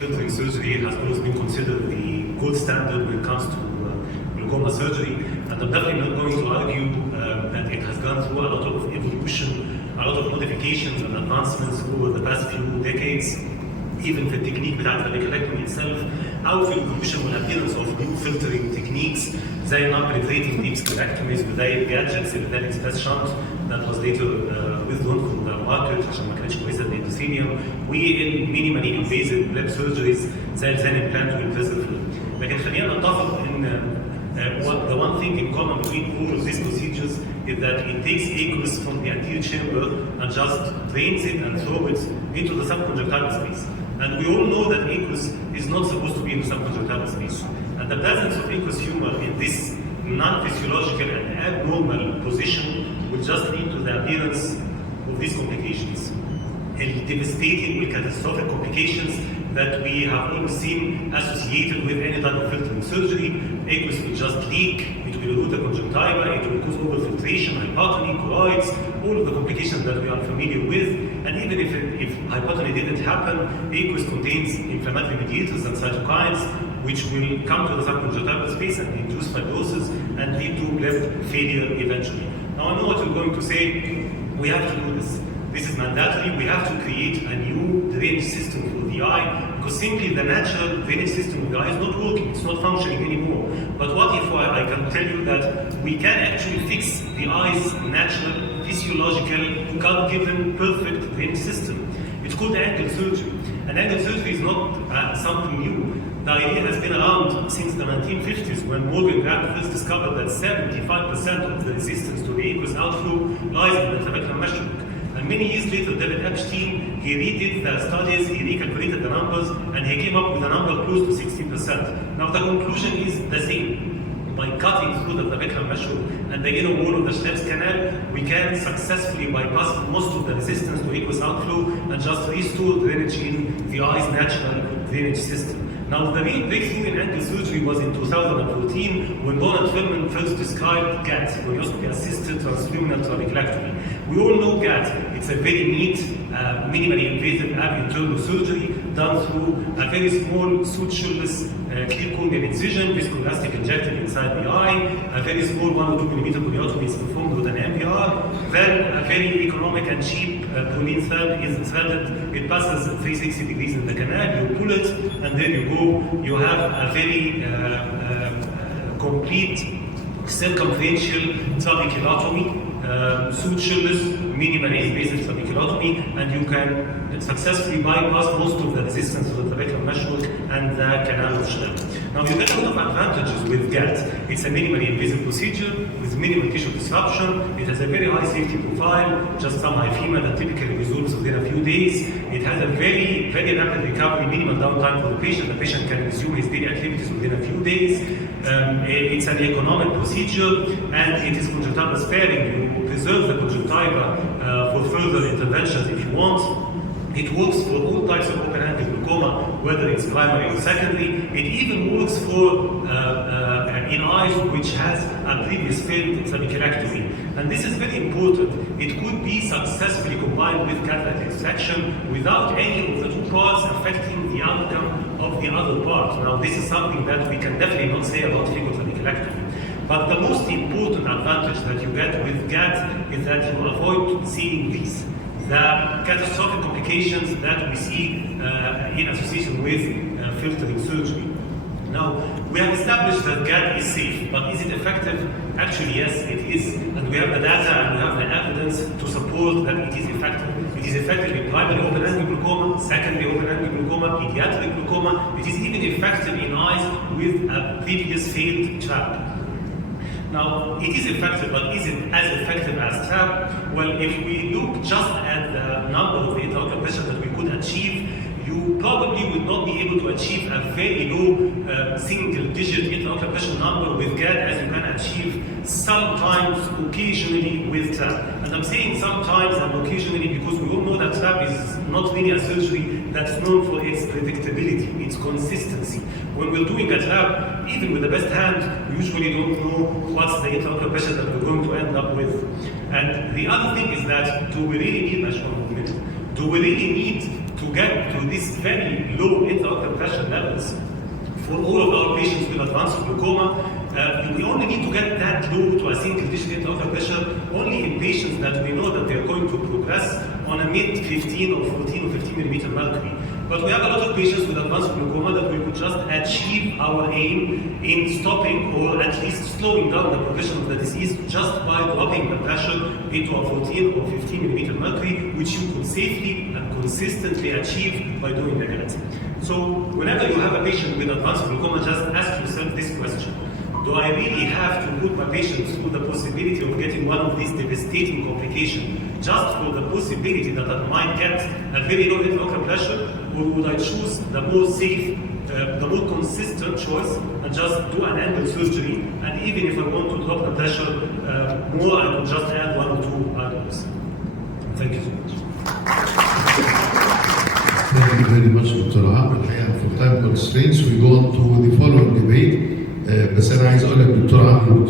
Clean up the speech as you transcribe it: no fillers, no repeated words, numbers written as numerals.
Filtering surgery has always been considered the gold standard when it comes to glaucoma surgery, and I'm definitely not going to argue that it has gone through a lot of evolution, a lot of modifications and advancements over the past few decades. Even the technique بتاعت الفيكولكتومي itself أو في evolution والappearance of new filtering techniques زي non-penetrating deep sclerectomies وزي gadgets اللي ده express shunt that was later withdrawn from the market عشان ما كانتش كويسة للإندوثيليوم minimally invasive lab surgeries زي الزان implant والفيزل. لكن خلينا نتفق إن the one thing in common between all of these procedures is that it takes aqueous from the anterior chamber and just drains it and throws it into the subconjunctival space. And we all know that aqueous is not supposed to be in the subconjunctival space. And the presence of aqueous humor in this non-physiological and abnormal position will just lead to the appearance of these complications. And devastating and catastrophic complications that we have all seen associated with any type of filtering surgery. Aqueous will just leak, it will erode the conjunctiva, it will cause overfiltration, hypotony, choise, all of the complications that we are familiar with. And even if hypotony didn't happen, aqueous contains inflammatory mediators and cytokines which will come to the subconjunctival space and induce fibrosis and lead to left failure eventually. Now I know what you're going to say, we have to do this. This is mandatory. We have to create a new drainage system for the eye because simply the natural drainage system of the eye is not working, it's not functioning anymore. But what if I can tell you that we can actually fix the eye's natural, physiological, God-given, perfect drainage system? It's called angle surgery. And angle surgery is not something new. The idea has been around since the 1950s when Morgan Grant first discovered that 75% of the resistance to the aqueous outflow lies in the trabecular meshwork. And many years later, David Epstein, he redid the studies, he recalculated the numbers, and he came up with a number close to 60%. Now the conclusion is the same. By cutting through the trabecular meshwork and the inner wall of the Schlemm's canal, we can successfully bypass most of the resistance to aqueous outflow and just restore drainage in the eye's natural drainage system. Now, the real breakthrough in angle surgery was in 2014 when Donald Feldman first described GAT, goniostomy-assisted transluminal trabeculectomy. We all know GAT. It's a very neat, minimally invasive ab internal surgery done through a very small sutureless clear corneal incision, viscoelastic injected inside the eye. A very small 1 or 2 millimeter goniotomy is performed with an MPR. Then a very economic and cheap Prolene thread is threaded. It passes 360 degrees in the canal. You pull it, and there you go. You have a very complete circumferential trabeculotomy, sutureless, minimally invasive trabeculotomy, and you can successfully bypass most of the resistance to the trabecular meshwork and the canal of Schlemm. Now you get a lot of advantages with GAT. It's a minimally invasive procedure with minimal tissue disruption. It has a very high safety profile, just some hyphema that typically resolves within a few days. It has a very, very rapid recovery, minimal downtime for the patient. The patient can resume his daily activities within a few days. It's an economic procedure and it is conjunctival sparing. You preserve the conjunctiva for further interventions if you want. It works for all types of open-angle glaucoma, whether it's primary or secondary. It even works for in eyes which has a previous failed trabeculectomy. And this is very important. It could be successfully combined with cataract extraction without any of the two parts affecting the outcome of the other part. Now, this is something that we can definitely not say about phacotrabeculectomy. But the most important advantage that you get with GAT is that you avoid seeing these. The catastrophic complications that we see in association with filtering surgery. Now, we have established that GAT is safe, but is it effective? Actually, yes, it is. And we have the data and we have the evidence to support that it is effective. It is effective in primary open-angle glaucoma, secondary open-angle glaucoma, pediatric glaucoma. It is even effective in eyes with a previous failed trap. Now, it is effective, but is it as effective as TRAP? Well, if we look just at the number of the intraocular pressure that we could achieve, you probably would not be able to achieve a very low single-digit intraocular pressure number with GAT as you can achieve sometimes, occasionally with TRAP. And I'm saying sometimes and occasionally because we all know that TRAP is not really a surgery that's known for its predictability, its consistency. When we're doing a TRAP, even with the best hand, we usually don't know what's the intraocular pressure that we're going to end up with. And the other thing is that do we really need measurement movement? Do we really need to get to this very low intraocular pressure levels for all of our patients with advanced glaucoma. We only need to get that low to a single digit intraocular pressure only in patients that we know that they're going to progress on a mid 15 or 14 or 15 millimeter mercury. But we have a lot of patients with advanced glaucoma that we could just achieve our aim in stopping or at least slowing down the progression of the disease just by dropping the pressure into a 14 or 15 millimeter mercury, which you could safely and consistently achieve by doing that. So whenever you have a patient with advanced glaucoma, just ask yourself this question. Do I really have to put my patient through the possibility of getting one of these devastating complications just for the possibility that I might get a very low intraocular pressure, or would I choose the more safe, the more consistent choice and just do an angle surgery, and even if I want to drop the pressure more, I could just add 1 or 2 items. Thank you so much. Thank you very much, Dr. Amr. For time constraints, we go on to the following debate. بس انا عايز اقول لك دكتور عمرو